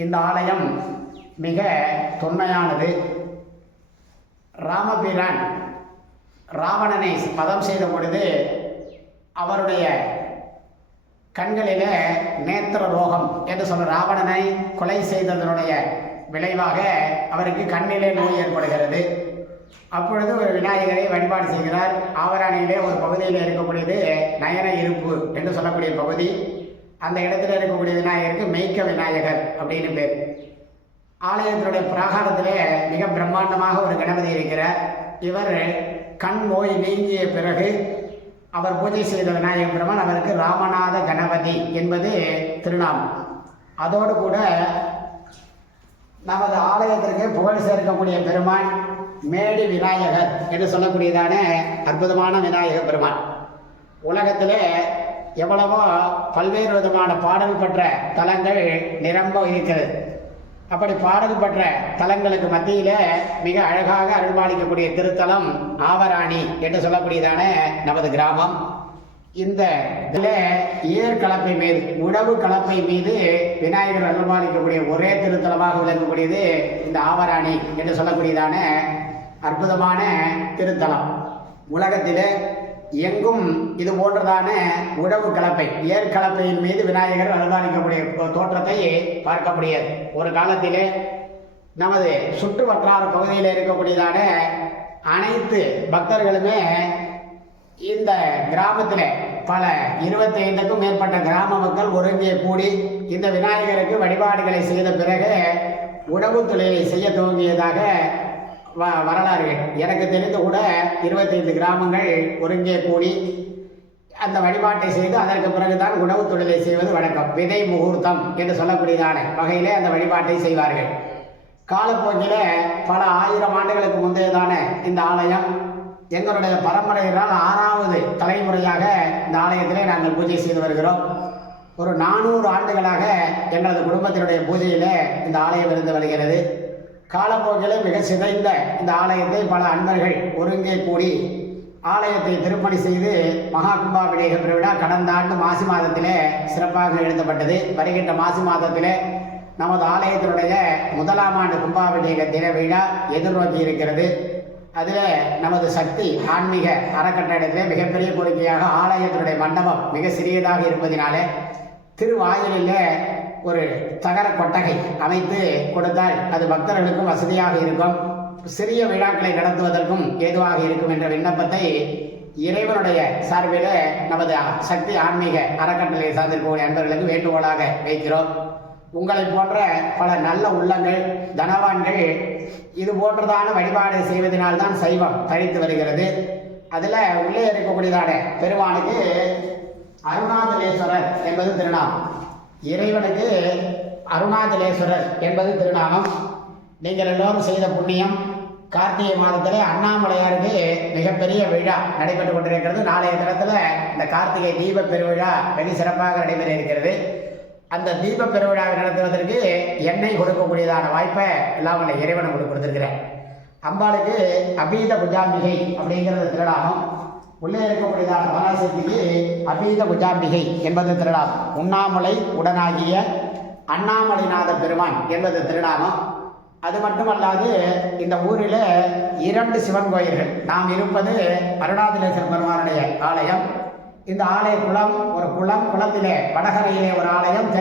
இந்த ஆலயம் மிக தொன்மையானது. ராமபிரான் ராவணனை வதம் செய்த பொழுது அவருடைய கண்களிலே நேத்திர ரோகம் என்று சொல்ல, ராவணனை கொலை செய்ததனுடைய விளைவாக அவருக்கு கண்ணிலே நோய் ஏற்படுகிறது. அப்பொழுது ஒரு விநாயகரை வழிபாடு செய்கிறார். ஆவராணியிலே ஒரு பகுதியில் இருக்கக்கூடியது நயன இருப்பு என்று சொல்லக்கூடிய பகுதி. அந்த இடத்துல இருக்கக்கூடிய விநாயகருக்கு மெய்க்க விநாயகர் அப்படின்னு பேர். ஆலயத்தினுடைய பிராகாரத்திலே மிக பிரம்மாண்டமாக ஒரு கணபதி இருக்கிறார். இவர் கண் நோய் நீங்கிய பிறகு அவர் பூஜை செய்த விநாயக பெருமான் அவருக்கு ராமநாத கணபதி என்பது திருநாமம். அதோடு கூட நமது ஆலயத்திற்கு புகழ் சேர்க்கக்கூடிய பெருமான் மேடி விநாயகர் என்று சொல்லக்கூடியதான அற்புதமான விநாயக பெருமான். உலகத்திலே எவ்வளவோ பல்வேறு விதமான பாடல் பெற்ற தலங்கள் நிரம்ப இருக்கிறது. அப்படி பாடல் பெற்ற தலங்களுக்கு மத்தியில் மிக அழகாக அருள்பாலிக்கக்கூடிய திருத்தலம் ஆவராணி என்று சொல்லக்கூடியதான நமது கிராமம். இந்த ஏர் கலப்பை மீது, உழவு கலப்பை மீது விநாயகர் அருள்பாலிக்கக்கூடிய ஒரே திருத்தலமாக விளங்கக்கூடியது இந்த ஆவராணி என்று சொல்லக்கூடியதான அற்புதமான திருத்தலம். உலகத்திலே எங்கும் இது போன்றதான உழவு கலப்பை, ஏற்கலப்பையின் மீது விநாயகர் அருள்பாலிக்கக்கூடிய தோற்றத்தை பார்க்க முடியாது. ஒரு காலத்திலே நமது சுற்று வட்டார பகுதியில் இருக்கக்கூடியதான அனைத்து பக்தர்களுமே இந்த கிராமத்தில் பல 25க்கும் மேற்பட்ட கிராம மக்கள் ஒருங்கே கூடி இந்த விநாயகருக்கு வழிபாடுகளை செய்த பிறகு உணவு தொழிலை செய்ய துவங்கியதாக வரலாறுகள். எனக்கு தெரிந்து கூட 25 கிராமங்கள் ஒருங்கே கூடி அந்த வழிபாட்டை செய்து அதற்கு பிறகுதான் உணவு தொழிலை செய்வது வழக்கம். விதை முகூர்த்தம் என்று சொல்லக்கூடியதான வகையிலே அந்த வழிபாட்டை செய்வார்கள். காலப்போக்கில் பல 1000 ஆண்டுகளுக்கு முந்தையதான இந்த ஆலயம் எங்களுடைய பரம்பரையினால் 6வது தலைமுறையாக இந்த ஆலயத்திலே நாங்கள் பூஜை செய்து வருகிறோம். ஒரு 400 ஆண்டுகளாக எங்களது குடும்பத்தினுடைய பூஜையிலே இந்த ஆலயம் இருந்து வருகிறது. காலப்போக்கில் மிக சிதைந்த இந்த ஆலயத்தை பல அன்பர்கள் ஒருங்கே கூடி ஆலயத்தை திருப்பணி செய்து மகா கும்பாபிஷேக பெருவிழா கடந்த ஆண்டு மாசி மாதத்திலே சிறப்பாக எழுதப்பட்டது. வருகின்ற மாசி மாதத்திலே நமது ஆலயத்தினுடைய 1ஆம் ஆண்டு கும்பாபிஷேக தின விழா எதிர்நோக்கி இருக்கிறது. அதில் நமது சக்தி ஆன்மீக அறக்கட்டளத்திலே மிகப்பெரிய கோரிக்கையாக ஆலயத்தினுடைய மண்டபம் மிக சிறியதாக இருப்பதினாலே திருவாயிலில் ஒரு தகர கொட்டகை அமைத்து கொடுத்தால் அது பக்தர்களுக்கும் வசதியாக இருக்கும், சிறிய விழாக்களை நடத்துவதற்கும் ஏதுவாக இருக்கும் என்ற விண்ணப்பத்தை இறைவனுடைய சார்பில் நமது சக்தி ஆன்மீக அறக்கட்டளையை சார்ந்திருக்கக்கூடிய அன்பர்களுக்கு வேண்டுகோளாக வைக்கிறோம். உங்களை போன்ற பல நல்ல உள்ளங்கள், தனவான்கள் இது போன்றதான வழிபாடு செய்வதனால்தான் சைவம் தழைத்து வருகிறது. அதில் உள்ளே இருக்கக்கூடியதான பெருமானுக்கு அருணாச்சலேஸ்வரர் என்பது திருநாமம். இறைவனுக்கு அருணாச்சலேஸ்வரர் என்பது திருநாமம். நீங்கள் எல்லோரும் செய்த புண்ணியம். கார்த்திகை மாதத்திலே அண்ணாமலையாருக்கு மிகப்பெரிய விழா நடைபெற்று கொண்டிருக்கிறது. நாளைய தினத்தில் இந்த கார்த்திகை தீப பெருவிழா வெகு சிறப்பாக நடைபெற இருக்கிறது. அந்த தீப பெருவிழாவை நடத்துவதற்கு எண்ணெய் கொடுக்கக்கூடியதான வாய்ப்பை எல்லாம் அந்த இறைவன் உங்களுக்கு கொடுத்திருக்கிறேன். அம்பாளுக்கு அபீத புஜாம்பிகை அப்படிங்கிறது திருநாமம். உள்ளே இருக்கக்கூடியதான பராசக்திக்கு அபீத புஜாம்பிகை என்பது திருநாமம். உண்ணாமலை உடனாகிய அண்ணாமலைநாத பெருமான் என்பது திருநாமம். அது மட்டுமல்லாது இந்த ஊரில் 2 சிவன் கோயில்கள். நாம் இருப்பது அருணாச்சலேஸ்வரர் பெருமானுடைய ஆலயம். இந்த ஆலய குளம் ஒரு குளம், குளத்திலே வடகரையிலே ஒரு ஆலயம்,